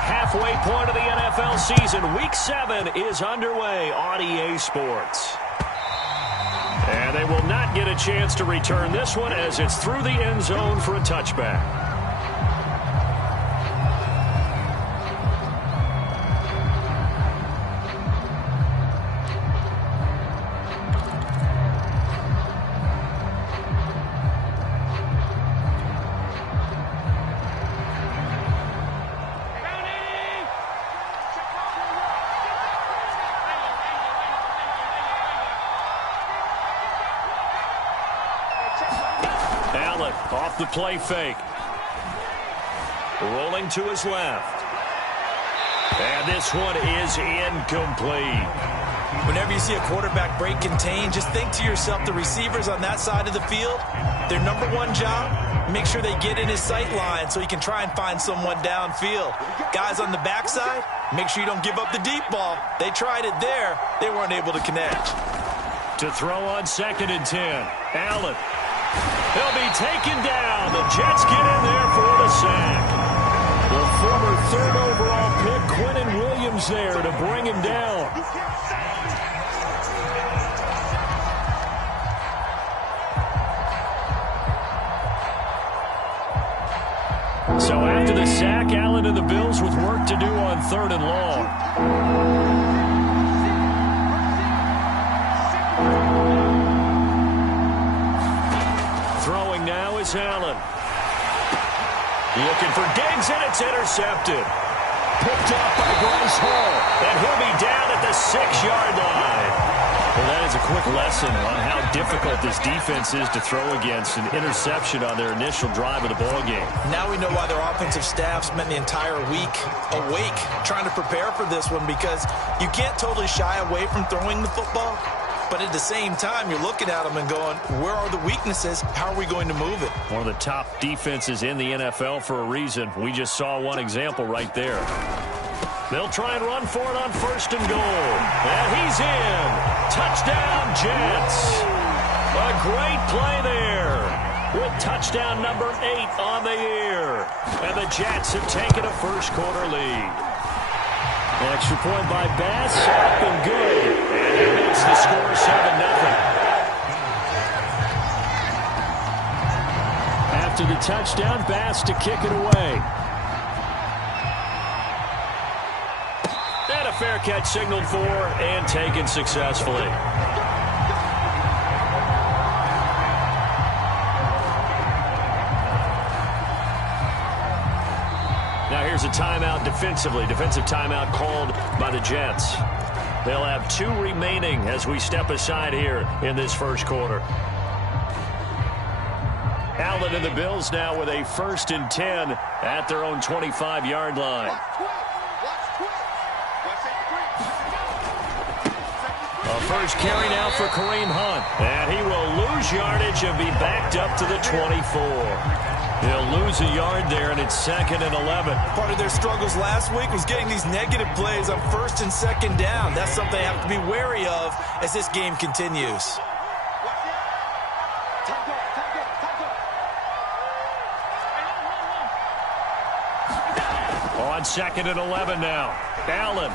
halfway point of the NFL season. Week 7 is underway on EA Sports. And they will not get a chance to return this one as it's through the end zone for a touchback. Off the play fake. Rolling to his left. And this one is incomplete. Whenever you see a quarterback break contain, just think to yourself, the receivers on that side of the field, their number one job, make sure they get in his sight line so he can try and find someone downfield. Guys on the backside, make sure you don't give up the deep ball. They tried it there. They weren't able to connect. To throw on 2nd and 10. Allen. He'll be taken down. The Jets get in there for the sack. The former 3rd overall pick, Quinnen Williams, there to bring him down. So after the sack, Allen and the Bills with work to do on 3rd and long. Throwing now is Allen. Looking for Diggs, and it's intercepted. Picked up by Bryce Hall. And he'll be down at the 6-yard line. Well, that is a quick lesson on how difficult this defense is to throw against. An interception on their initial drive of the ballgame. Now we know why their offensive staff spent the entire week awake trying to prepare for this one, because you can't totally shy away from throwing the football. But at the same time, you're looking at them and going, where are the weaknesses? How are we going to move it? One of the top defenses in the NFL for a reason. We just saw one example right there. They'll try and run for it on 1st and goal. And he's in. Touchdown, Jets. A great play there with touchdown number 8 on the year. And the Jets have taken a first-quarter lead. Extra point by Bass, up and good. And that makes the score 7-0. After the touchdown, Bass to kick it away. And a fair catch signaled for and taken successfully. Now here's a timeout defensively. Defensive timeout called by the Jets. They'll have 2 remaining as we step aside here in this first quarter. Allen and the Bills now with a 1st and 10 at their own 25-yard line. A first carry now for Kareem Hunt. And he will lose yardage and be backed up to the 24. They'll lose a yard there, and it's 2nd and 11. Part of their struggles last week was getting these negative plays on 1st and 2nd down. That's something they have to be wary of as this game continues. On 2nd and 11 now. Allen.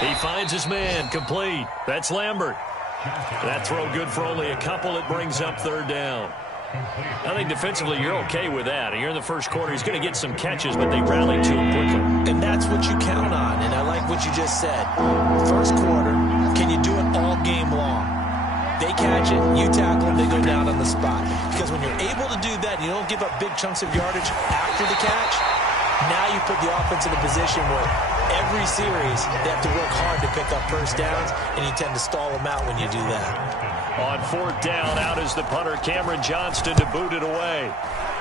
He finds his man. Complete. That's Lambert. That throw good for only a couple. It brings up 3rd down. I think defensively you're okay with that. Here in the first quarter, he's going to get some catches, but they rallied to him quickly. And that's what you count on, and I like what you just said. First quarter, can you do it all game long? They catch it, you tackle them, they go down on the spot. Because when you're able to do that, and you don't give up big chunks of yardage after the catch, now you put the offense in a position where every series they have to work hard to pick up first downs, and you tend to stall them out when you do that. On 4th down, out is the punter, Cameron Johnston, to boot it away.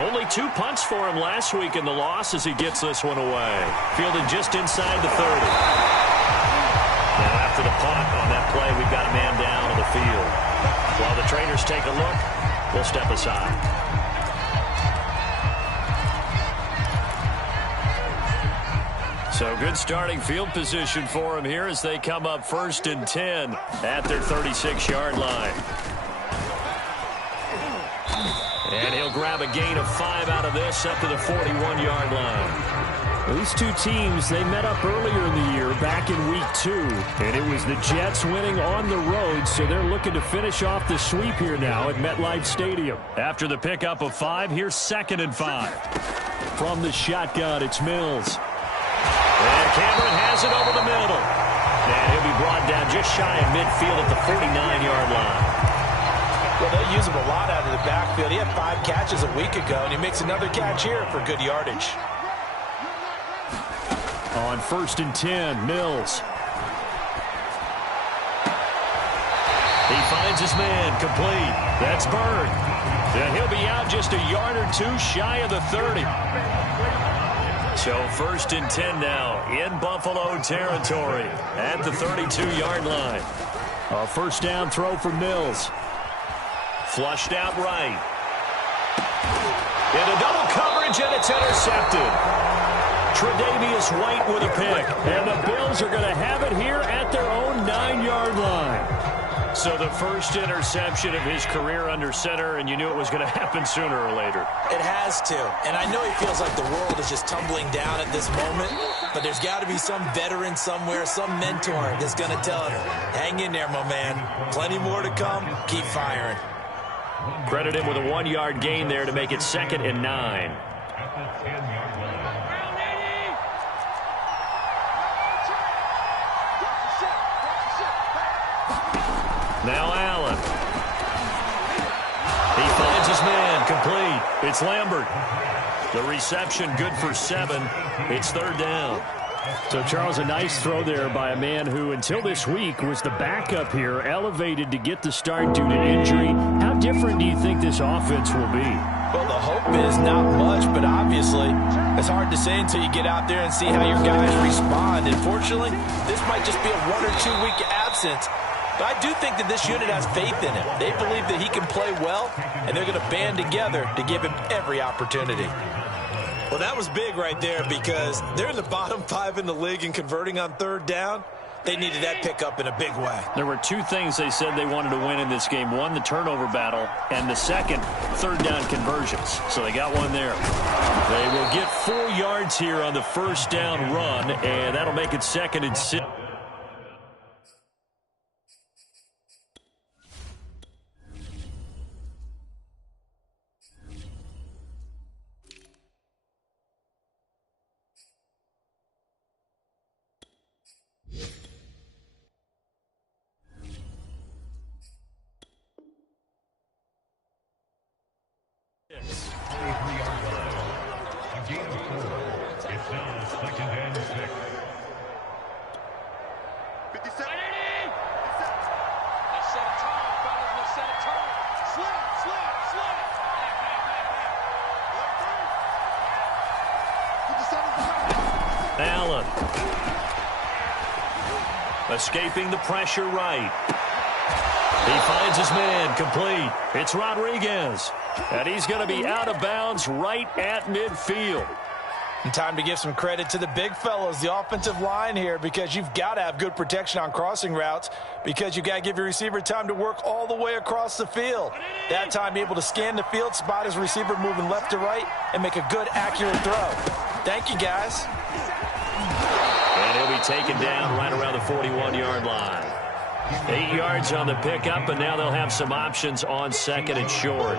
Only 2 punts for him last week in the loss as he gets this one away. Fielded just inside the 30. Now after the punt on that play, we've got a man down on the field. While the trainers take a look, we'll step aside. So good starting field position for him here as they come up 1st and 10 at their 36-yard line. And he'll grab a gain of 5 out of this up to the 41-yard line. These two teams, they met up earlier in the year, back in Week 2, and it was the Jets winning on the road, so they're looking to finish off the sweep here now at MetLife Stadium. After the pickup of 5, here's 2nd and 5. From the shotgun, it's Mills. And Cameron has it over the middle. And he'll be brought down just shy of midfield at the 49-yard line. Well, they use him a lot out of the backfield. He had 5 catches a week ago, and he makes another catch here for good yardage. On 1st and 10, Mills. He finds his man, complete. That's Bird. And he'll be out just a yard or 2 shy of the 30. So 1st and 10 now in Buffalo territory at the 32-yard line. A first down throw for Mills. Flushed out right. Into double coverage, and it's intercepted. Tre'Davious White with a pick. And the Bills are going to have it here at their own 9-yard line. So the first interception of his career under center, and you knew it was going to happen sooner or later. It has to. And I know he feels like the world is just tumbling down at this moment, but there's got to be some veteran somewhere, some mentor that's going to tell him, hang in there, my man. Plenty more to come. Keep firing. Credit him with a 1-yard gain there to make it 2nd and 9. Now Allen. He finds his man, complete. It's Lambert. The reception good for 7. It's 3rd down. So, Charles, a nice throw there by a man who, until this week, was the backup here, elevated to get the start due to injury. How different do you think this offense will be? Well, the hope is not much, but obviously it's hard to say until you get out there and see how your guys respond. And fortunately, this might just be a 1 or 2 week absence. But I do think that this unit has faith in him. They believe that he can play well, and they're going to band together to give him every opportunity. Well, that was big right there because they're in the bottom 5 in the league in converting on 3rd down. They needed that pickup in a big way. There were 2 things they said they wanted to win in this game. 1, the turnover battle, and the second, 3rd down conversions. So they got one there. They will get 4 yards here on the first down run, and that'll make it 2nd and 6. Allen. Escaping the pressure right. He finds his man, complete. It's Rodriguez. And he's going to be out of bounds right at midfield. And time to give some credit to the big fellows, the offensive line here, because you've got to have good protection on crossing routes because you've got to give your receiver time to work all the way across the field. That time able to scan the field, spot his receiver moving left to right, and make a good, accurate throw. Thank you, guys. And he'll be taken down right around the 41-yard line. 8 yards on the pickup, and now they'll have some options on 2nd and short.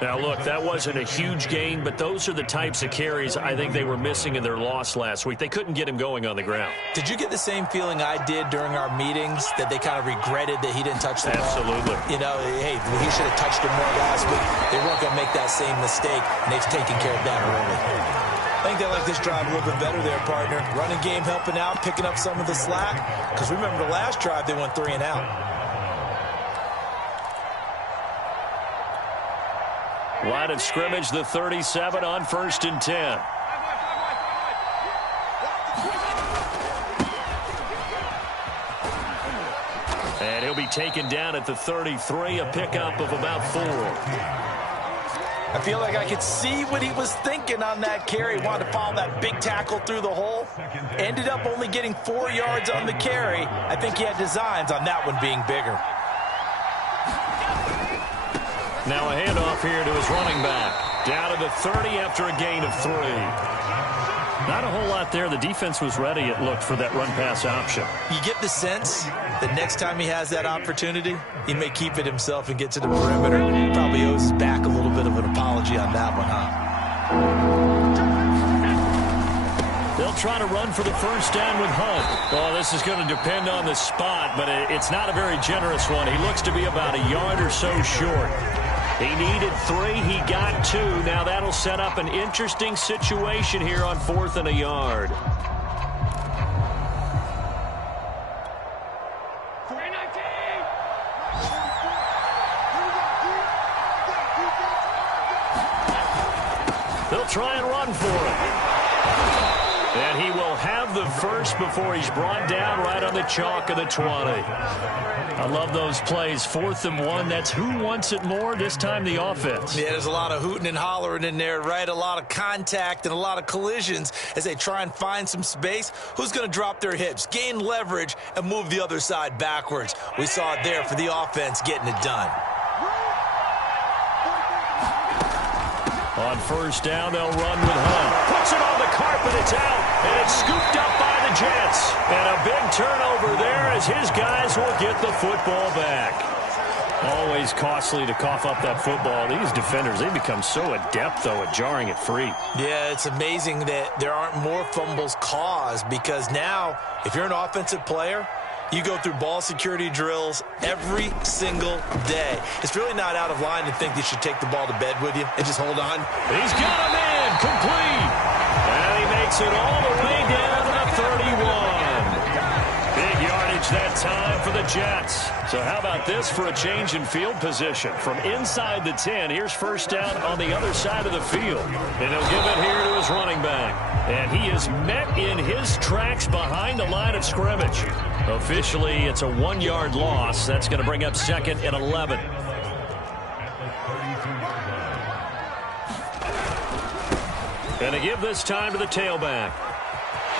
Now, look, that wasn't a huge gain, but those are the types of carries I think they were missing in their loss last week. They couldn't get him going on the ground. Did you get the same feeling I did during our meetings, that they kind of regretted that he didn't touch the ball? Absolutely. You know, hey, he should have touched him more last week. They weren't going to make that same mistake, and they've taken care of that early. I think they like this drive a little bit better there, partner. Running game helping out, picking up some of the slack. Because remember the last drive, they went 3 and out. Line of scrimmage, the 37 on 1st and 10. And he'll be taken down at the 33, a pickup of about 4. I feel like I could see what he was thinking on that carry. Wanted to follow that big tackle through the hole. Ended up only getting 4 yards on the carry. I think he had designs on that one being bigger. Now a handoff here to his running back. Down to the 30 after a gain of 3. Not a whole lot there. The defense was ready, it looked, for that run-pass option. You get the sense that next time he has that opportunity, he may keep it himself and get to the perimeter. Probably owes his back a little bit of an apology on that one, huh? They'll try to run for the first down with Hunt. Well, this is going to depend on the spot, but it's not a very generous one. He looks to be about a yard or so short. He needed 3. He got 2. Now that'll set up an interesting situation here on 4th and a yard. They'll try and run for it. And he will have the first before he's brought down right on the chalk of the 20. I love those plays. 4th and 1. That's who wants it more, this time the offense. Yeah, there's a lot of hooting and hollering in there, right? A lot of contact and a lot of collisions as they try and find some space. Who's going to drop their hips, gain leverage, and move the other side backwards? We saw it there for the offense getting it done. On first down, they'll run with Hunt. Puts it on the carpet, it's out, and it's scooped up by the Jets. And a big turnover there as his guys will get the football back. Always costly to cough up that football. These defenders, they become so adept, though, at jarring it free. Yeah, it's amazing that there aren't more fumbles caused because now, if you're an offensive player, you go through ball security drills every single day. It's really not out of line to think you should take the ball to bed with you and just hold on. He's got a man complete. And he makes it all the way down to the 31. Big yardage that time for the Jets. So how about this for a change in field position? From inside the 10, here's first down on the other side of the field. And he'll give it here to his running back. And he is met in his tracks behind the line of scrimmage. Officially, it's a 1-yard loss. That's going to bring up 2nd and 11. Going to give this time to the tailback.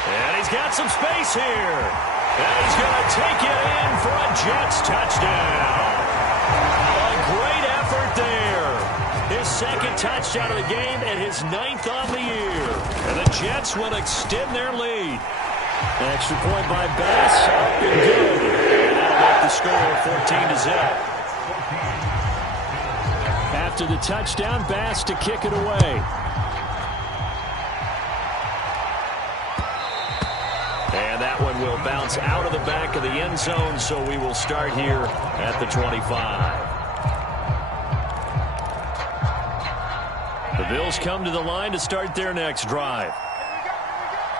And he's got some space here. And he's going to take it in for a Jets touchdown. A great effort there. His 2nd touchdown of the game and his 9th on the year. And the Jets will extend their lead. Extra point by Bass, up and good. And that'll make the score 14-0. After the touchdown, Bass to kick it away. And that one will bounce out of the back of the end zone, so we will start here at the 25. The Bills come to the line to start their next drive.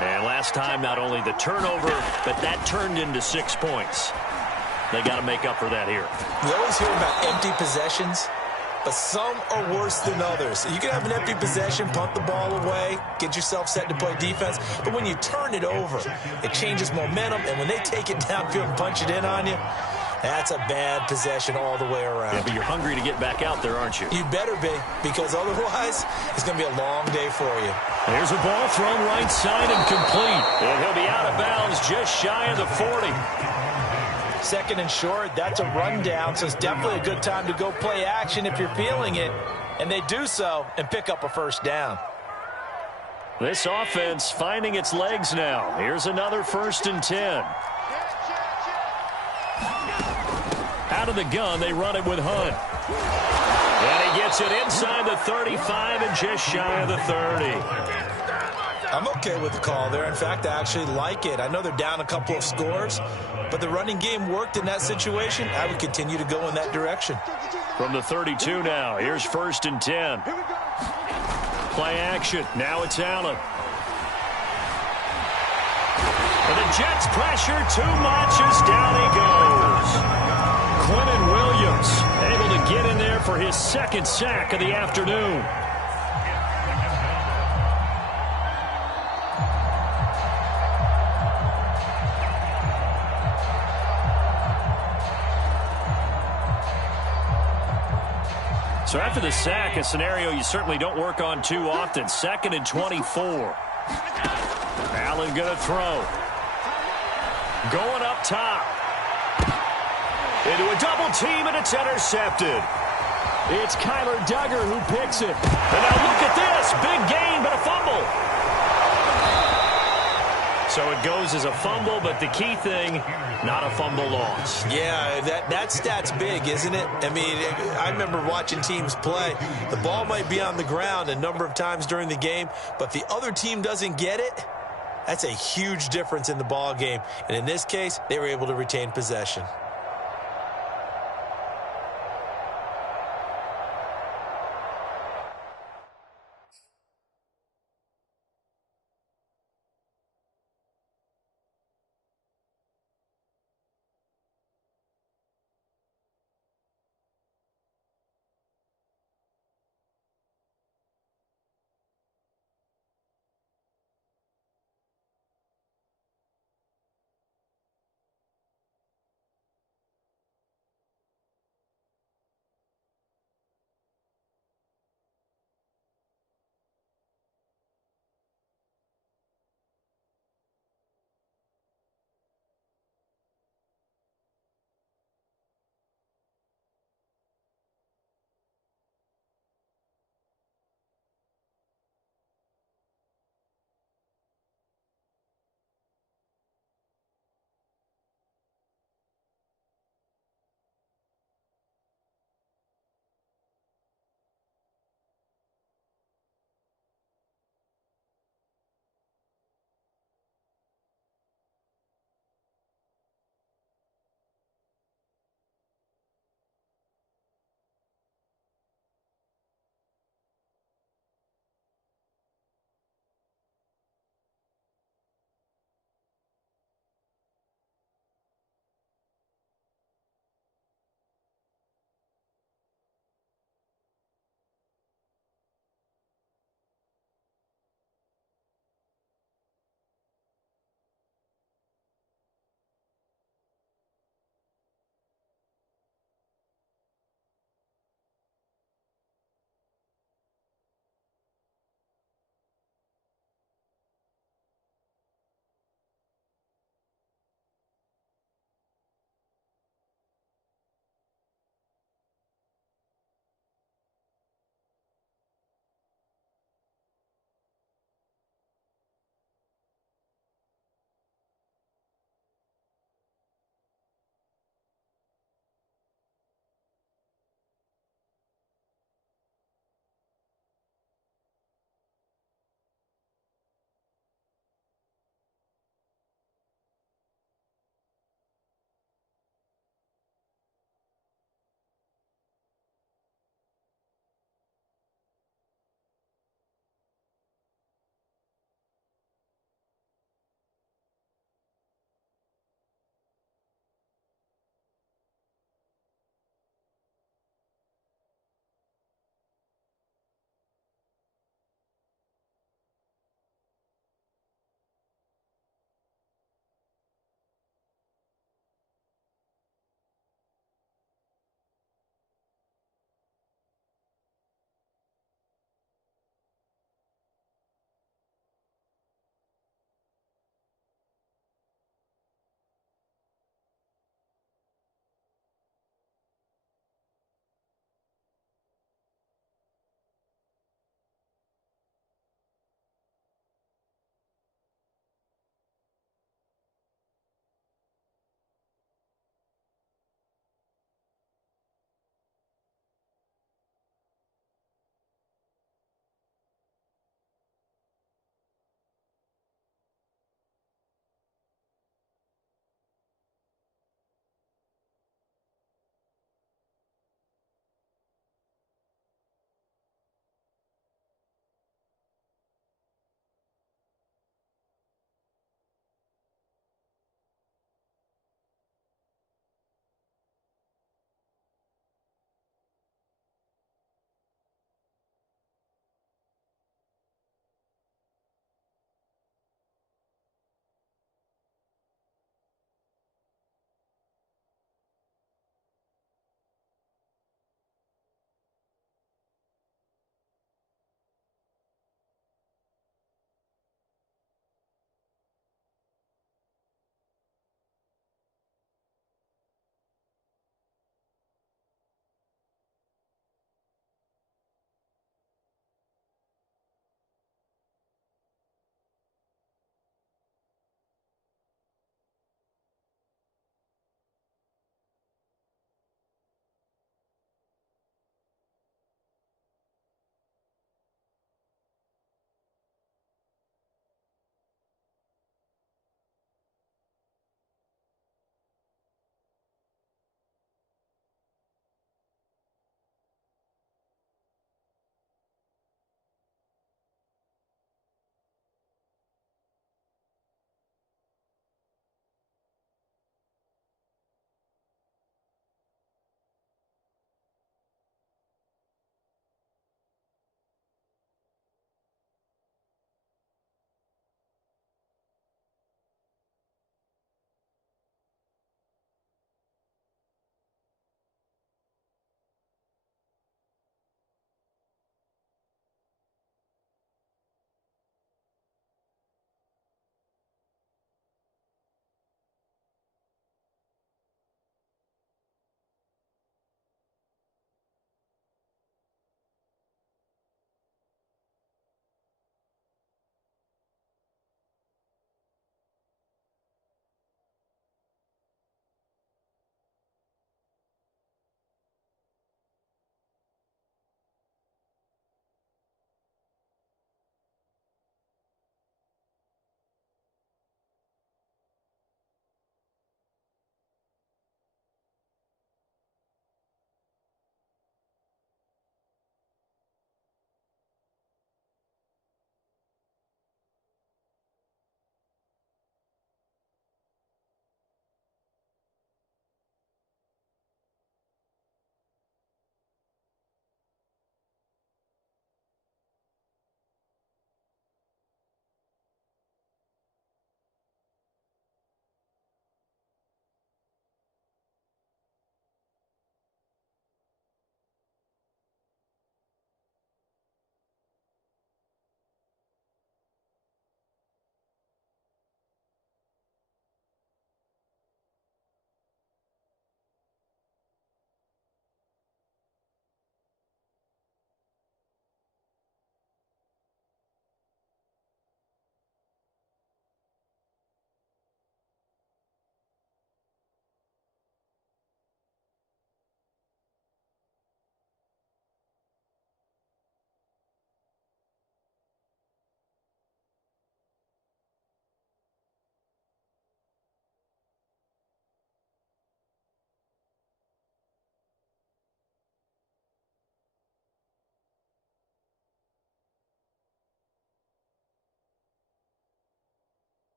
And last time, not only the turnover, but that turned into 6 points. They got to make up for that here. We always hear about empty possessions, but some are worse than others. You can have an empty possession, punt the ball away, get yourself set to play defense, but when you turn it over, it changes momentum, and when they take it downfield and punch it in on you, that's a bad possession all the way around. Yeah, but you're hungry to get back out there, aren't you? You better be, because otherwise, it's going to be a long day for you. There's a ball thrown right side and complete. And he'll be out of bounds just shy of the 40. 2nd and short, that's a rundown, so it's definitely a good time to go play action if you're feeling it. And they do so and pick up a first down. This offense finding its legs now. Here's another 1st and 10. Out of the gun, they run it with Hunt. And he gets it inside the 35 and just shy of the 30. I'm okay with the call there. In fact, I actually like it. I know they're down a couple of scores, but the running game worked in that situation. I would continue to go in that direction. From the 32 now, here's 1st and 10. Play action. Now it's Allen. And the Jets pressure too much as down he goes. Quentin Williams able to get in there for his 2nd sack of the afternoon. So after the sack, a scenario you certainly don't work on too often. 2nd and 24. Allen going to throw. Going up top. Into a double team, and it's intercepted. It's Kyler Duggar who picks it. And now look at this. Big gain, but a fumble. So it goes as a fumble, but the key thing, not a fumble loss. Yeah, that stat's big, isn't it? I mean, I remember watching teams play. The ball might be on the ground a number of times during the game, but the other team doesn't get it. That's a huge difference in the ball game. And in this case, they were able to retain possession.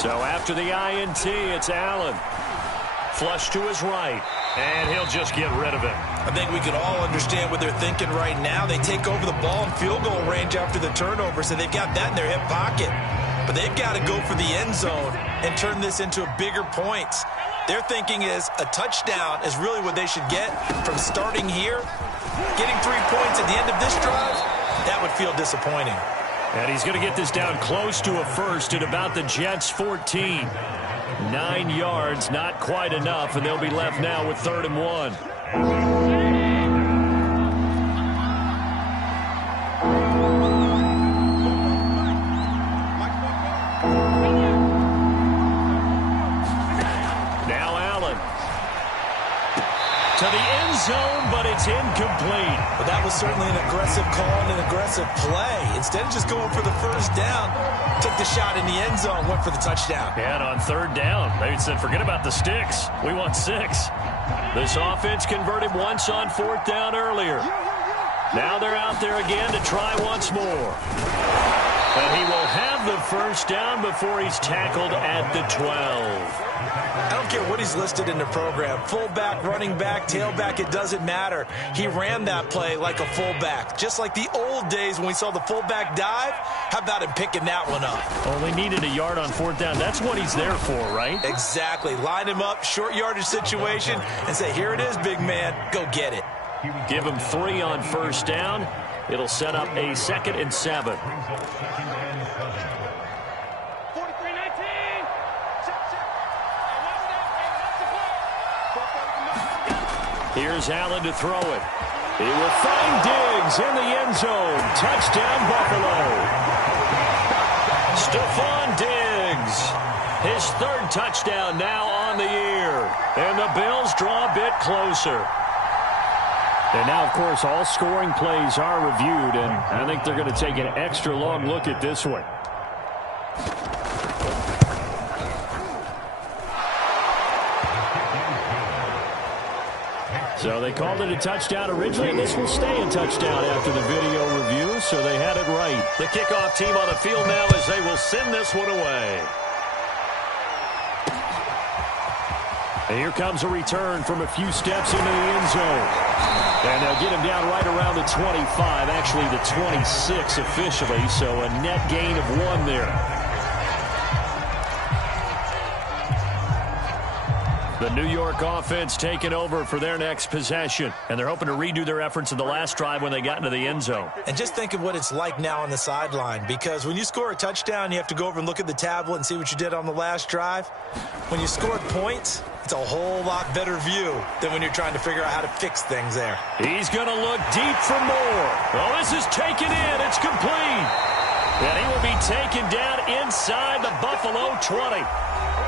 So after the INT, it's Allen. Flush to his right, and he'll just get rid of it. I think we can all understand what they're thinking right now. They take over the ball in field goal range after the turnover, so they've got that in their hip pocket. But they've got to go for the end zone and turn this into bigger points. Their thinking is a touchdown is really what they should get from starting here. Getting 3 points at the end of this drive, that would feel disappointing. And he's going to get this down close to a first at about the Jets' 14. 9 yards, not quite enough, and they'll be left now with 3rd and 1. Now Allen. To the end zone, but it's incomplete. But that was certainly an aggressive call and an aggressive play. Instead of just going for the first down, took the shot in the end zone, went for the touchdown. And on 3rd down, they said, forget about the sticks. We want 6. This offense converted once on 4th down earlier. Now they're out there again to try once more. And he will have the first down before he's tackled at the 12. I don't care what he's listed in the program. Fullback, running back, tailback, it doesn't matter. He ran that play like a fullback. Just like the old days when we saw the fullback dive. How about him picking that one up? Only needed a yard on 4th down. That's what he's there for, right? Exactly. Line him up, short yardage situation, and say, here it is, big man. Go get it. Give him 3 on 1st down. It'll set up a 2nd and 7. Here's Allen to throw it. He will find Diggs in the end zone. Touchdown, Buffalo. Stephon Diggs. His 3rd touchdown now on the year. And the Bills draw a bit closer. And now, of course, all scoring plays are reviewed, and I think they're going to take an extra long look at this one. So they called it a touchdown originally, and this will stay a touchdown after the video review, so they had it right. The kickoff team on the field now as they will send this one away. And here comes a return from a few steps into the end zone. And they'll get him down right around the 25, actually the 26 officially, so a net gain of 1 there. The New York offense taking over for their next possession. And they're hoping to redo their efforts in the last drive when they got into the end zone. And just think of what it's like now on the sideline. Because when you score a touchdown, you have to go over and look at the tablet and see what you did on the last drive. When you scored points, it's a whole lot better view than when you're trying to figure out how to fix things there. He's going to look deep for more. Oh, this is taken in. It's complete. And he will be taken down inside the Buffalo 20.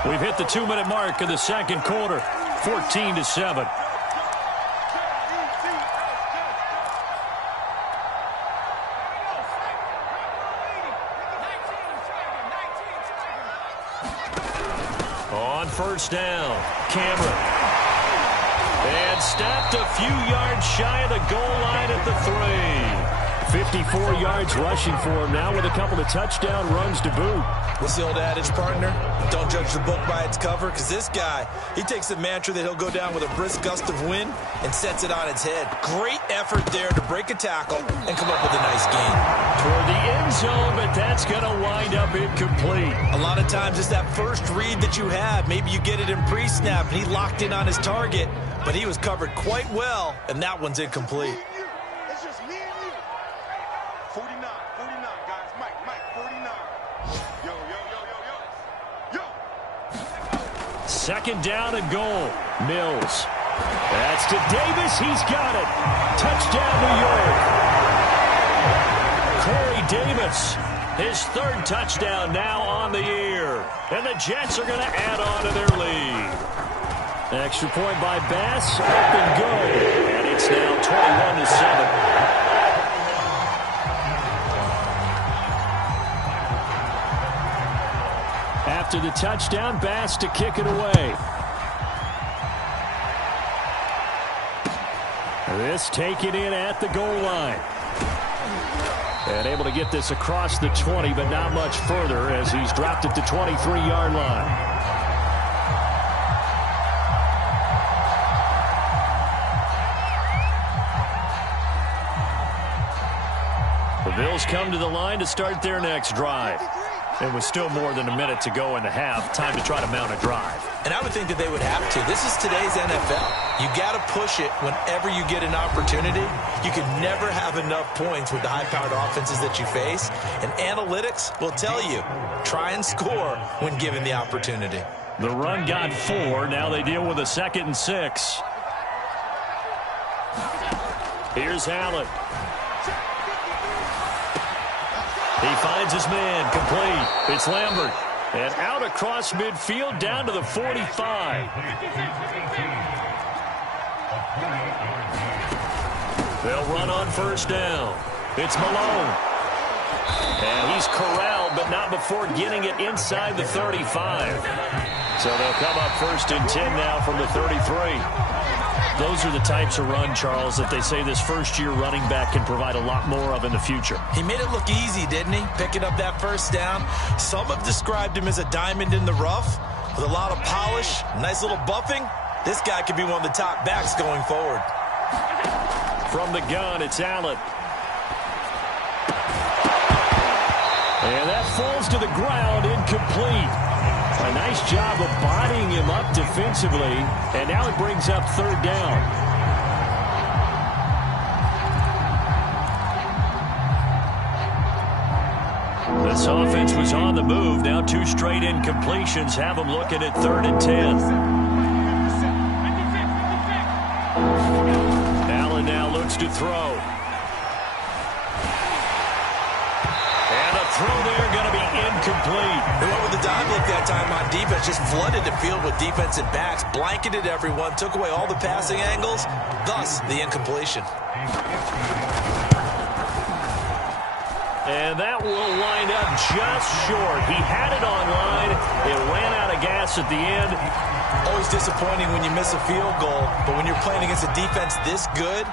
We've hit the 2-minute mark in the 2nd quarter, 14-7. On 1st down, Cameron. And stopped a few yards shy of the goal line at the 3. 54 yards rushing for him now with a couple of touchdown runs to boot. What's the old adage, partner? Don't judge the book by its cover, because this guy, he takes the mantra that he'll go down with a brisk gust of wind and sets it on its head. Great effort there to break a tackle and come up with a nice gain. Toward the end zone, but that's going to wind up incomplete. A lot of times it's that first read that you have. Maybe you get it in pre-snap, and he locked in on his target, but he was covered quite well, and that one's incomplete. 2nd down and goal. Mills. That's to Davis. He's got it. Touchdown, New York. Corey Davis. His 3rd touchdown now on the year. And the Jets are going to add on to their lead. Extra point by Bass. Up and go. And it's now 21-7. After the touchdown, Bass to kick it away. This taken in at the goal line. And able to get this across the 20, but not much further as he's dropped it to 23-yard line. The Bills come to the line to start their next drive. It was still more than a minute to go in the half. Time to try to mount a drive. And I would think that they would have to. This is today's NFL. You got to push it whenever you get an opportunity. You can never have enough points with the high-powered offenses that you face. And analytics will tell you, try and score when given the opportunity. The run got 4. Now they deal with a 2nd and 6. Here's Allen. He finds his man, complete. It's Lambert. And out across midfield, down to the 45. They'll run on first down. It's Malone. And he's corralled, but not before getting it inside the 35. So they'll come up 1st and 10 now from the 33. Those are the types of run, Charles, that they say this first-year running back can provide a lot more of in the future. He made it look easy, didn't he? Picking up that first down. Some have described him as a diamond in the rough with a lot of polish, nice little buffing. This guy could be one of the top backs going forward. From the gun, it's Allen. And that falls to the ground, incomplete. A nice job of bodying him up defensively, and now it brings up 3rd down. This offense was on the move. Now 2 straight incompletions have them looking at 3rd and 10. Allen now looks to throw. Throw there going to be incomplete. They went with the dive look that time on defense. Just flooded the field with defensive backs, blanketed everyone, took away all the passing angles, thus the incompletion. And that will wind up just short. He had it on line. It ran out of gas at the end. Always disappointing when you miss a field goal, but when you're playing against a defense this good,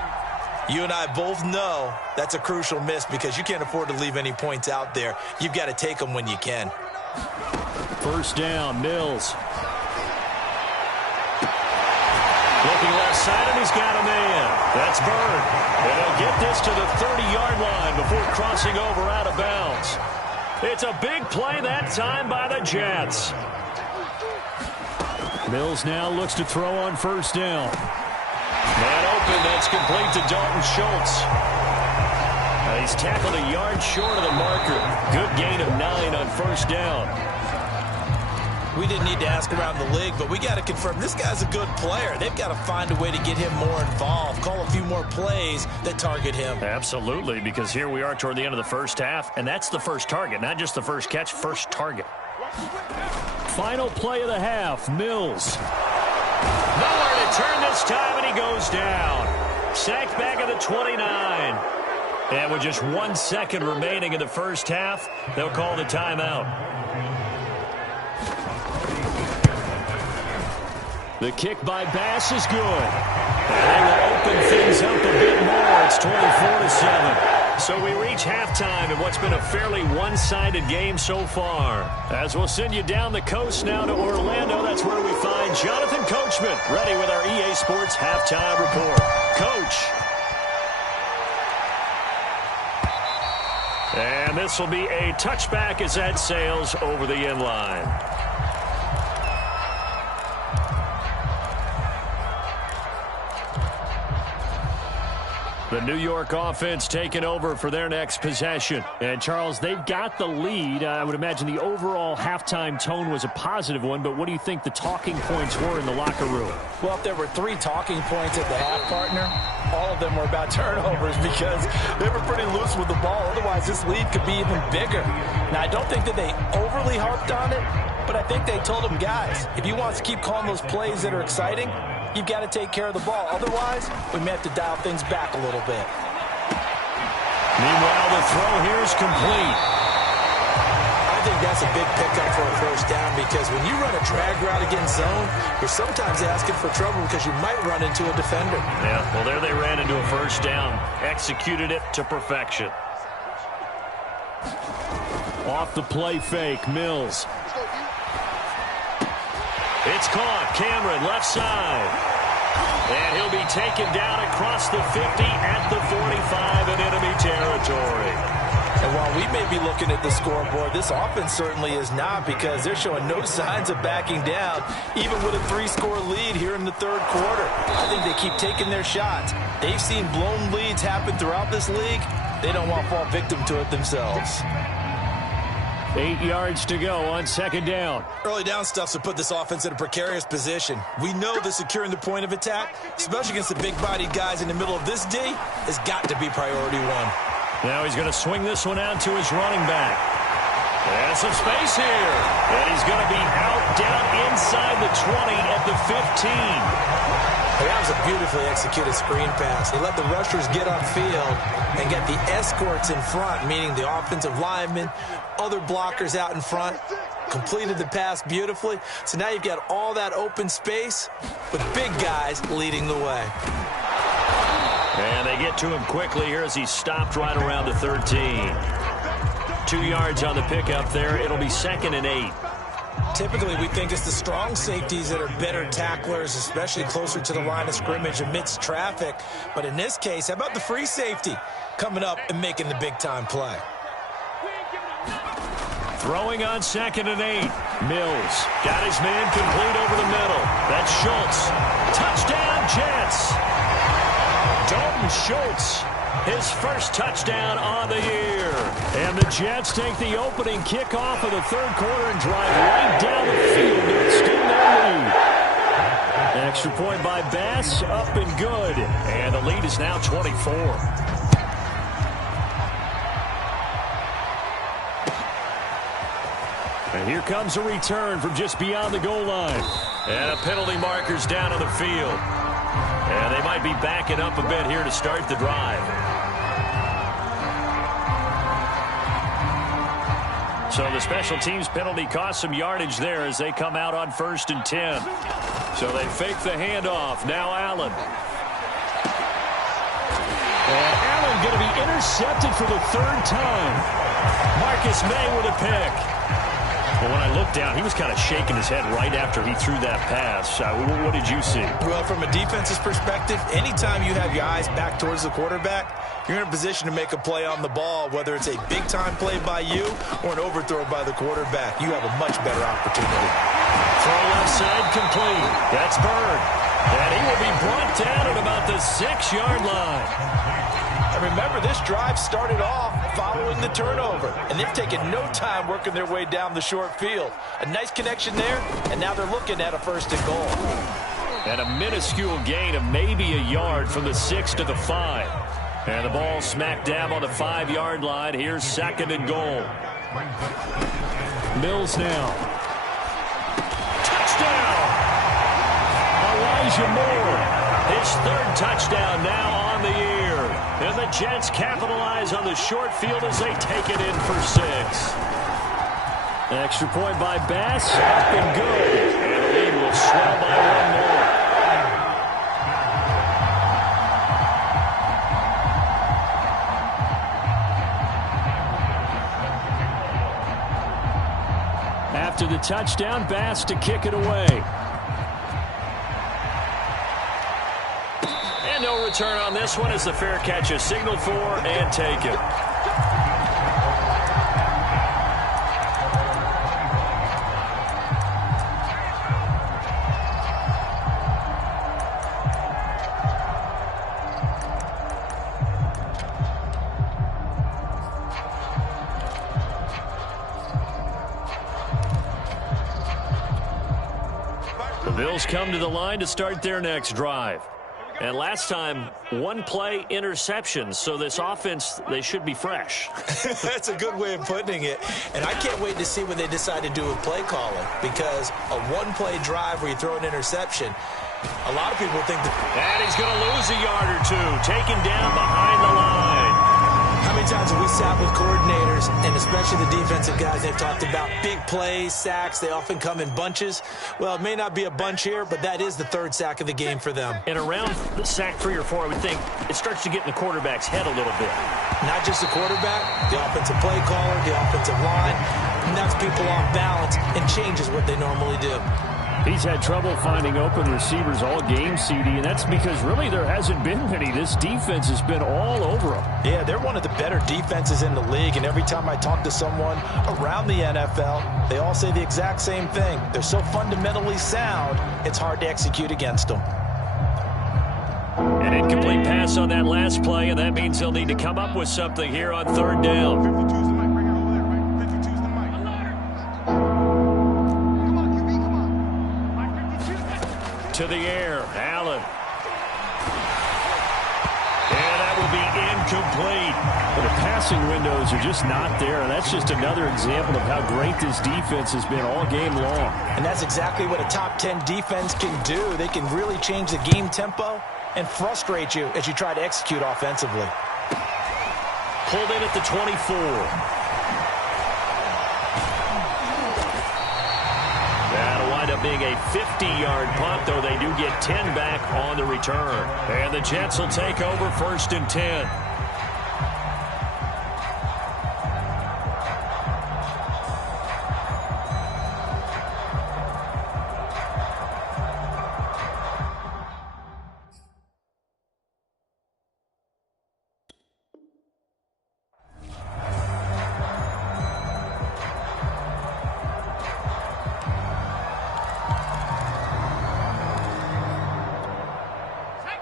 you and I both know that's a crucial miss because you can't afford to leave any points out there. You've got to take them when you can. First down, Mills. Looking left side, and he's got a man. That's Bird. And he'll get this to the 30-yard line before crossing over out of bounds. It's a big play that time by the Jets. Mills now looks to throw on first down. Man open, that's complete to Dalton Schultz. He's tackled a yard short of the marker. Good gain of 9 on first down. We didn't need to ask around the league, but we got to confirm this guy's a good player. They've got to find a way to get him more involved, call a few more plays that target him. Absolutely, because here we are toward the end of the first half, and that's the first target, not just the first catch, first target. Final play of the half, Mills. Nowhere to turn this time, and he goes down. Sacked back at the 29. And with just 1 second remaining in the first half, they'll call the timeout. The kick by Bass is good. And they will open things up a bit more. It's 24-7. So we reach halftime in what's been a fairly one-sided game so far. As we'll send you down the coast now to Orlando, that's where we find Jonathan Coachman, ready with our EA Sports Halftime Report. Coach. And this will be a touchback as that sails over the end line. The New York offense taking over for their next possession. And, Charles, they've got the lead. I would imagine the overall halftime tone was a positive one, but what do you think the talking points were in the locker room? Well, if there were 3 talking points at the half, partner, all of them were about turnovers because they were pretty loose with the ball. Otherwise, this lead could be even bigger. Now, I don't think that they overly harped on it, but I think they told them, guys, if you want to keep calling those plays that are exciting, you've got to take care of the ball. Otherwise, we may have to dial things back a little bit. Meanwhile, the throw here is complete. I think that's a big pickup for a first down because when you run a drag route against zone, you're sometimes asking for trouble because you might run into a defender. Yeah, well, there they ran into a first down. Executed it to perfection. Off the play fake, Mills. It's caught. Cameron, left side. And he'll be taken down across the 50 at the 45 in enemy territory. And while we may be looking at the scoreboard, this offense certainly is not, because they're showing no signs of backing down, even with a 3-score lead here in the third quarter. I think they keep taking their shots. They've seen blown leads happen throughout this league. They don't want to fall victim to it themselves. 8 yards to go on second down. Early down stuff's to put this offense in a precarious position. We know that securing the point of attack, especially against the big-bodied guys in the middle of this D, has got to be priority one. Now he's going to swing this one out to his running back. And some space here. And he's going to be out down inside the 20 at the 15. That was a beautifully executed screen pass. He let the rushers get upfield and get the escorts in front, meaning the offensive linemen, other blockers out in front, completed the pass beautifully. So now you've got all that open space with big guys leading the way. And they get to him quickly here as he stopped right around the 13. 2 yards on the pickup there. It'll be 2nd and 8. Typically, we think it's the strong safeties that are better tacklers, especially closer to the line of scrimmage amidst traffic. But in this case, how about the free safety coming up and making the big-time play? Throwing on 2nd and 8. Mills got his man complete over the middle. That's Schultz. Touchdown, Jets. Dalton Schultz, his first touchdown on the year. And the Jets take the opening kickoff of the third quarter and drive right down the field to extend their lead. Extra point by Bass, up and good. And the lead is now 24. And here comes a return from just beyond the goal line. And a penalty marker's down on the field. And they might be backing up a bit here to start the drive. So the special teams penalty cost some yardage there as they come out on 1st and 10. So they fake the handoff. Now Allen. And Allen going to be intercepted for the 3rd time. Marcus May with a pick. Well, when I looked down, he was kind of shaking his head right after he threw that pass. What did you see? Well, from a defense's perspective, anytime you have your eyes back towards the quarterback, you're in a position to make a play on the ball, whether it's a big-time play by you or an overthrow by the quarterback. You have a much better opportunity. Throw left side complete. That's Bird. And he will be brought down at about the 6-yard line. And remember, this drive started off following the turnover, and they've taken no time working their way down the short field. A nice connection there, and now they're looking at a 1st and goal. And a minuscule gain of maybe a yard from the 6 to the 5. And the ball smack dab on the 5-yard line. Here's 2nd and goal. Mills now. Touchdown! Elijah Moore. His 3rd touchdown now on the year. And the Jets capitalize on the short field as they take it in for 6. Extra point by Bass. Up and good. And the lead will swell by 1 more. After the touchdown, Bass to kick it away. No return on this one as the fair catch is signaled for and taken. The Bills come to the line to start their next drive. And last time, 1 play interception. So this offense, they should be fresh. That's a good way of putting it. And I can't wait to see what they decide to do with play calling, because a 1-play drive where you throw an interception, a lot of people think that. And he's going to lose a yard or 2, taken down behind the line. How many times when we sat with coordinators, and especially the defensive guys, they've talked about big plays, sacks. They often come in bunches. Well, it may not be a bunch here, but that is the third sack of the game for them. And around the sack 3 or 4, I would think it starts to get in the quarterback's head a little bit. Not just the quarterback, the offensive play caller, the offensive line, knocks people off balance and changes what they normally do. He's had trouble finding open receivers all game, CD, and that's because really there hasn't been many. This defense has been all over them. Yeah, they're one of the better defenses in the league, and every time I talk to someone around the NFL, they all say the exact same thing. They're so fundamentally sound, it's hard to execute against them. An incomplete pass on that last play, and that means they'll need to come up with something here on third down. To the air, Allen. And that will be incomplete. But the passing windows are just not there. And that's just another example of how great this defense has been all game long. And that's exactly what a top 10 defense can do. They can really change the game tempo and frustrate you as you try to execute offensively. Pulled in at the 24. That'll wind up being a 50-yard punt, though they do get 10 back on the return. And the Jets will take over 1st and 10.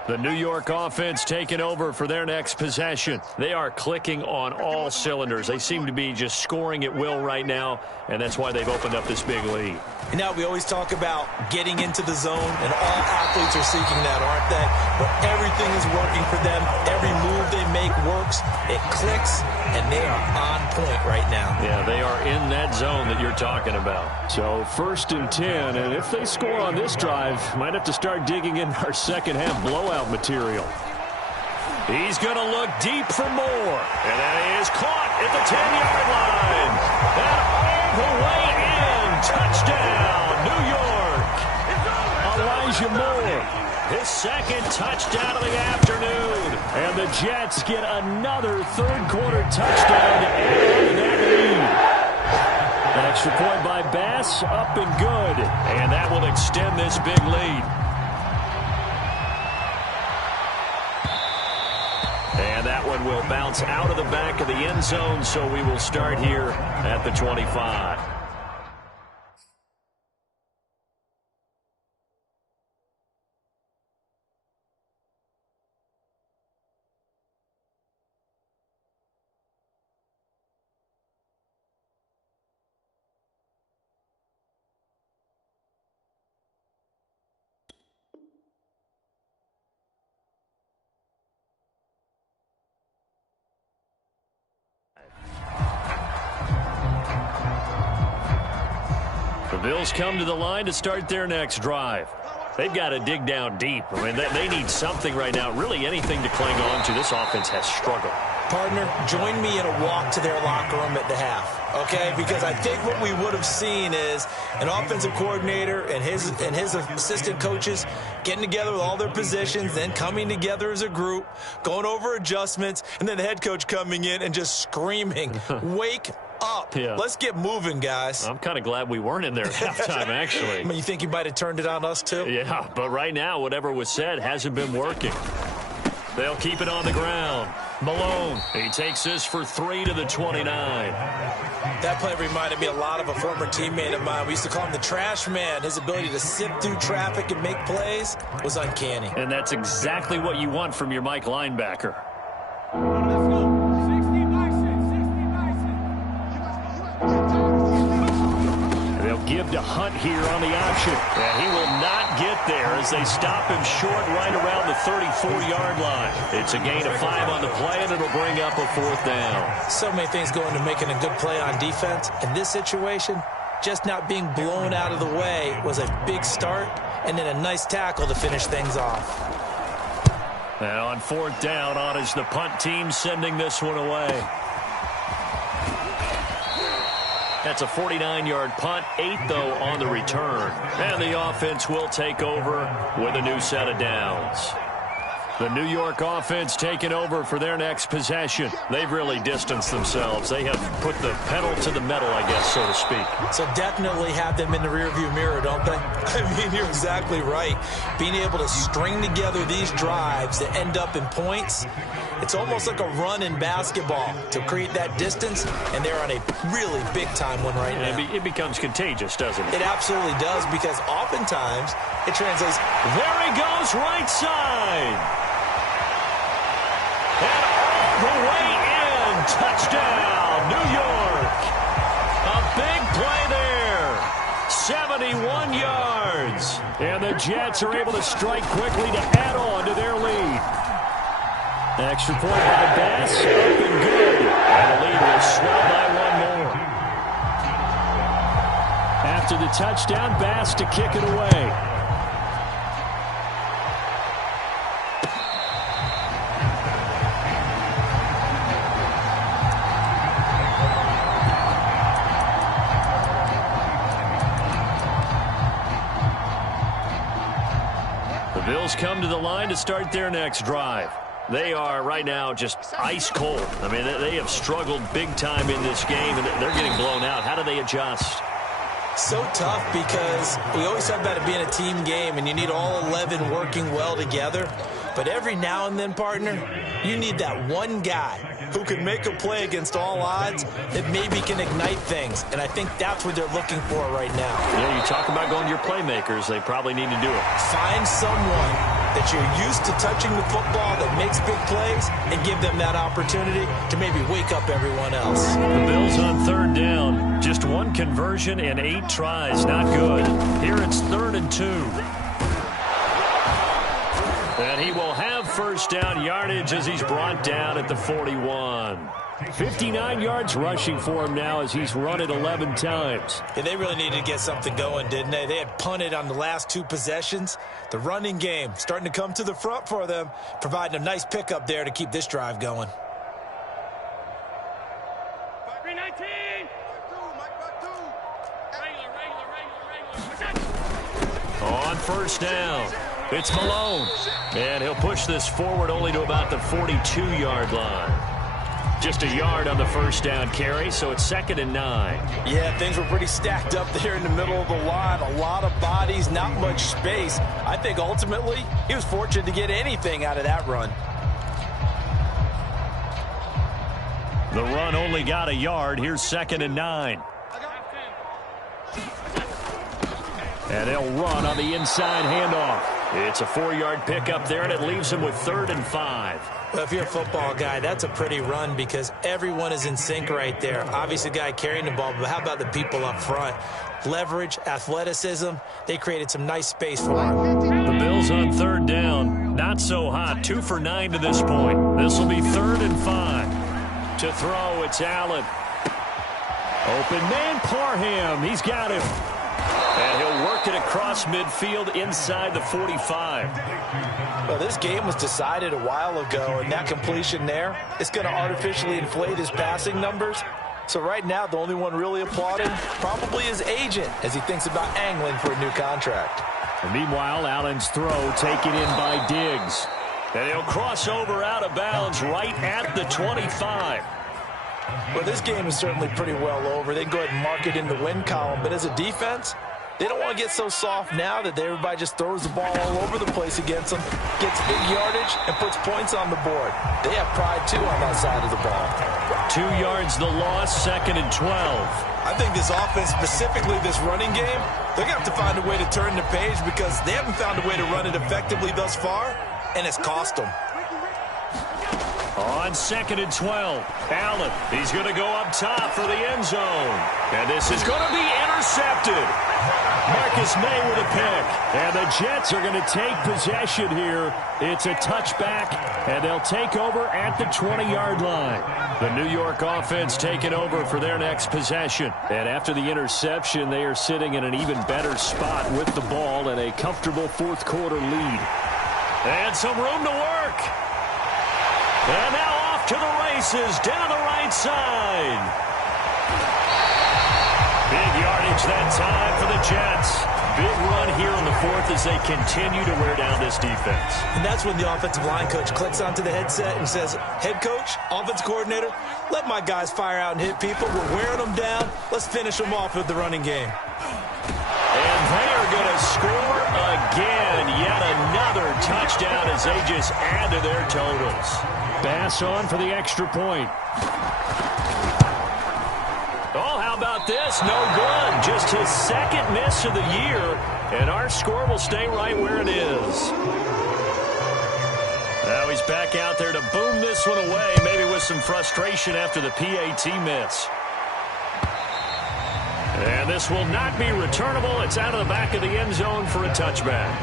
The New York offense taking over for their next possession. They are clicking on all cylinders. They seem to be just scoring at will right now, and that's why they've opened up this big lead. You know, we always talk about getting into the zone, and all athletes are seeking that, aren't they? But everything is working for them. Every move they make works. It clicks, and they are on point right now. Yeah, they are in that zone that you're talking about. So 1st and 10, and if they score on this drive, might have to start digging in our second half blowout material. He's going to look deep for more, and that is caught at the 10-yard line. And all the way in, touchdown, New York. Elijah Moore, his second touchdown of the afternoon. And the Jets get another third-quarter touchdown to add on to that lead. An extra point by Bass, up and good. And that will extend this big lead. And that one will bounce out of the back of the end zone, so we will start here at the 25. The Bills come to the line to start their next drive. They've got to dig down deep. I mean, they need something right now, really anything to cling on to. This offense has struggled. Partner, join me in a walk to their locker room at the half, okay? Because I think what we would have seen is an offensive coordinator and his assistant coaches getting together with all their positions, then coming together as a group, going over adjustments, and then the head coach coming in and just screaming, wake up. Yeah. Let's get moving, guys. I'm kind of glad we weren't in there at halftime, actually. I mean, you think you might have turned it on us, too? Yeah, but right now, whatever was said hasn't been working. They'll keep it on the ground. Malone, he takes this for 3 to the 29. That play reminded me a lot of a former teammate of mine. We used to call him the trash man. His ability to sift through traffic and make plays was uncanny. And that's exactly what you want from your Mike linebacker. They'll give to Hunt here on the option. And he will not get there as they stop him short right around the 34-yard line. It's a gain of 5 on the play, and it'll bring up a 4th down. So many things go into making a good play on defense. In this situation, just not being blown out of the way was a big start, and then a nice tackle to finish things off. And on fourth down, on is the punt team sending this one away. That's a 49-yard punt, 8 though on the return. And the offense will take over with a new set of downs. The New York offense taking over for their next possession. They've really distanced themselves. They have put the pedal to the metal, I guess, so to speak. So definitely have them in the rearview mirror, don't they? I mean, you're exactly right. Being able to string together these drives that end up in points, it's almost like a run in basketball to create that distance, and they're on a really big-time one right now. It becomes contagious, doesn't it? It absolutely does, because oftentimes it translates. There he goes, right side. And all the way in. Touchdown, New York. A big play there. 71 yards. And the Jets are able to strike quickly to add on to their lead. Extra point by Bass. Up and good. And the lead will swell by one more. After the touchdown, Bass to kick it away. Bills come to the line to start their next drive. They are right now just ice cold. I mean, they have struggled big time in this game, and they're getting blown out. How do they adjust? So tough, because we always talk about it being a team game, and you need all 11 working well together. But every now and then, partner, you need that one guy who can make a play against all odds that maybe can ignite things. And I think that's what they're looking for right now. Yeah, you talk about going to your playmakers. They probably need to do it. Find someone that you're used to touching the football that makes big plays and give them that opportunity to maybe wake up everyone else. The Bills on third down. Just one conversion and 8 tries. Not good. Here it's 3rd and 2. And he will have first down yardage as he's brought down at the 41. 59 yards rushing for him now as he's run it 11 times. Yeah, they really needed to get something going, didn't they? They had punted on the last 2 possessions. The running game starting to come to the front for them, providing a nice pickup there to keep this drive going. On first down, it's Malone. And he'll push this forward only to about the 42-yard line. Just a yard on the first down carry, so it's 2nd and 9. Yeah, things were pretty stacked up there in the middle of the line. A lot of bodies, not much space. I think ultimately he was fortunate to get anything out of that run. The run only got a yard. Here's 2nd and 9. And they'll run on the inside handoff. It's a 4-yard pickup there, and it leaves him with 3rd and 5. Well, if you're a football guy, that's a pretty run because everyone is in sync right there. Obviously, the guy carrying the ball, but how about the people up front? Leverage, athleticism, they created some nice space for him. The Bills on 3rd down. Not so hot. 2 for 9 to this point. This will be 3rd and 5. To throw, it's Allen. Open man, Parham. He's got him. And he'll work it across midfield inside the 45. Well, this game was decided a while ago, and that completion there is going to artificially inflate his passing numbers. So right now, the only one really applauding probably his agent as he thinks about angling for a new contract. And meanwhile, Allen's throw taken in by Diggs. And he'll cross over out of bounds right at the 25. Well, this game is certainly pretty well over. They can go ahead and mark it in the win column. But as a defense, they don't want to get so soft now that everybody just throws the ball all over the place against them, gets big yardage, and puts points on the board. They have pride, too, on that side of the ball. 2 yards the loss, 2nd and 12. I think this offense, specifically this running game, they're going to have to find a way to turn the page because they haven't found a way to run it effectively thus far, and it's cost them. On 2nd and 12, Allen, he's going to go up top for the end zone. And this is going to be intercepted. Marcus May with a pick. And the Jets are going to take possession here. It's a touchback, and they'll take over at the 20-yard line. The New York offense taking over for their next possession. And after the interception, they are sitting in an even better spot with the ball and a comfortable fourth-quarter lead. And some room to work. And now off to the races down the right side. Big yardage that time for the Jets. Big run here in the fourth as they continue to wear down this defense. And that's when the offensive line coach clicks onto the headset and says, head coach, offense coordinator, let my guys fire out and hit people. We're wearing them down. Let's finish them off with the running game. And they are going to score again. Yet another touchdown as they just add to their totals. Bass on for the extra point. Oh, how about this? No good. Just his second miss of the year. And our score will stay right where it is. Now he's back out there to boom this one away, maybe with some frustration after the PAT miss. And this will not be returnable. It's out of the back of the end zone for a touchback.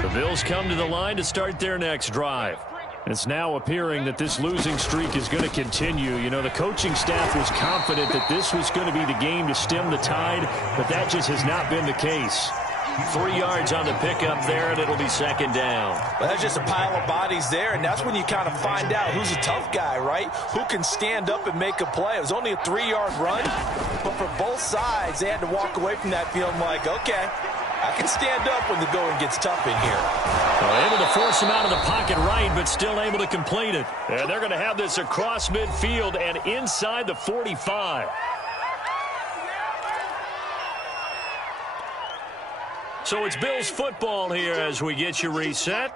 The Bills come to the line to start their next drive. It's now appearing that this losing streak is going to continue. You know, the coaching staff was confident that this was going to be the game to stem the tide, but that just has not been the case. 3 yards on the pickup there, and it'll be second down. Well, that's just a pile of bodies there, and that's when you kind of find out who's a tough guy, right? Who can stand up and make a play. It was only a 3-yard run, but for both sides, they had to walk away from that feeling like, okay, I can stand up when the going gets tough in here. Well, able to force him out of the pocket right, but still able to complete it. And they're going to have this across midfield and inside the 45. So it's Bills football here as we get you reset.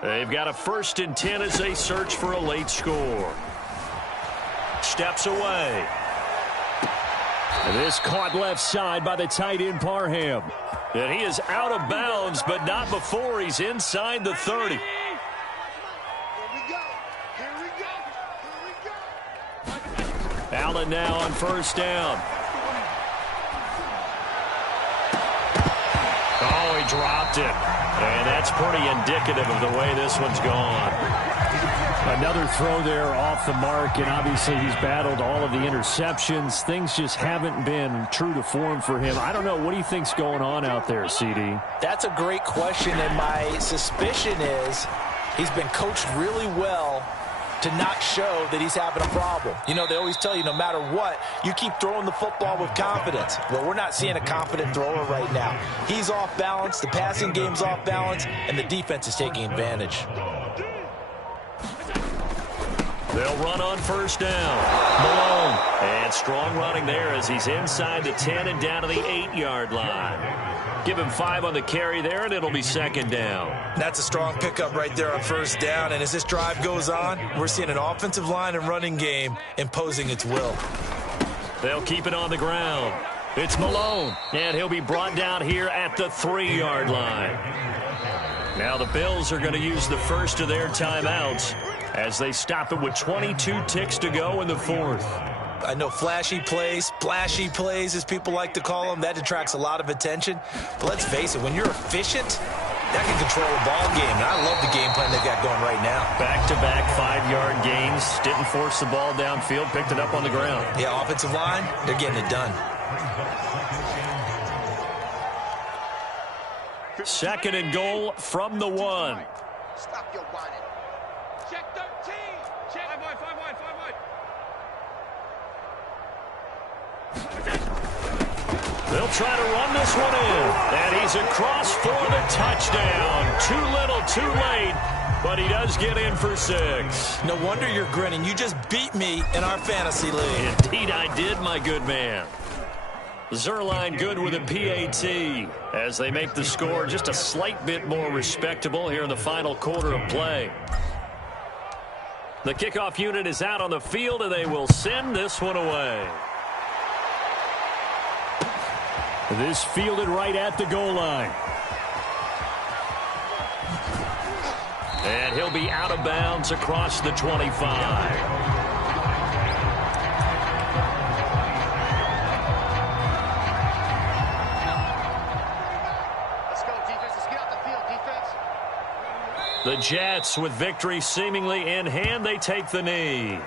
They've got a 1st and 10 as they search for a late score. Steps away. And this caught left side by the tight end Parham. And he is out of bounds, but not before he's inside the 30. Allen now on 1st down. Oh, he dropped it. And that's pretty indicative of the way this one's gone. Another throw there off the mark, and obviously he's battled all of the interceptions. Things just haven't been true to form for him. I don't know. What do you think's going on out there, CD? That's a great question, and my suspicion is he's been coached really well to not show that he's having a problem. You know, they always tell you no matter what, you keep throwing the football with confidence. Well, we're not seeing a confident thrower right now. He's off balance, the passing game's off balance, and the defense is taking advantage. They'll run on 1st down. Malone. And strong running there as he's inside the 10 and down to the 8-yard line. Give him 5 on the carry there, and it'll be second down. That's a strong pickup right there on 1st down. And as this drive goes on, we're seeing an offensive line and running game imposing its will. They'll keep it on the ground. It's Malone, and he'll be brought down here at the 3-yard line. Now the Bills are going to use the first of their timeouts as they stop it with 22 ticks to go in the 4th. I know flashy plays, splashy plays, as people like to call them, that attracts a lot of attention. But let's face it, when you're efficient, that can control a ball game. And I love the game plan they've got going right now. Back-to-back 5-yard gains. Didn't force the ball downfield, picked it up on the ground. Yeah, offensive line, they're getting it done. 2nd and goal from the 1. Stop your whining. Check 13. Check 5 wide, 5 wide, 5 wide. They'll try to run this one in. And he's across for the touchdown. Too little, too late. But he does get in for 6. No wonder you're grinning. You just beat me in our fantasy league. Indeed I did, my good man. Zerline good with a PAT as they make the score just a slight bit more respectable here in the final quarter of play. The kickoff unit is out on the field, and they will send this one away. This fielded right at the goal line. And he'll be out of bounds across the 25. The Jets, with victory seemingly in hand, they take the knee.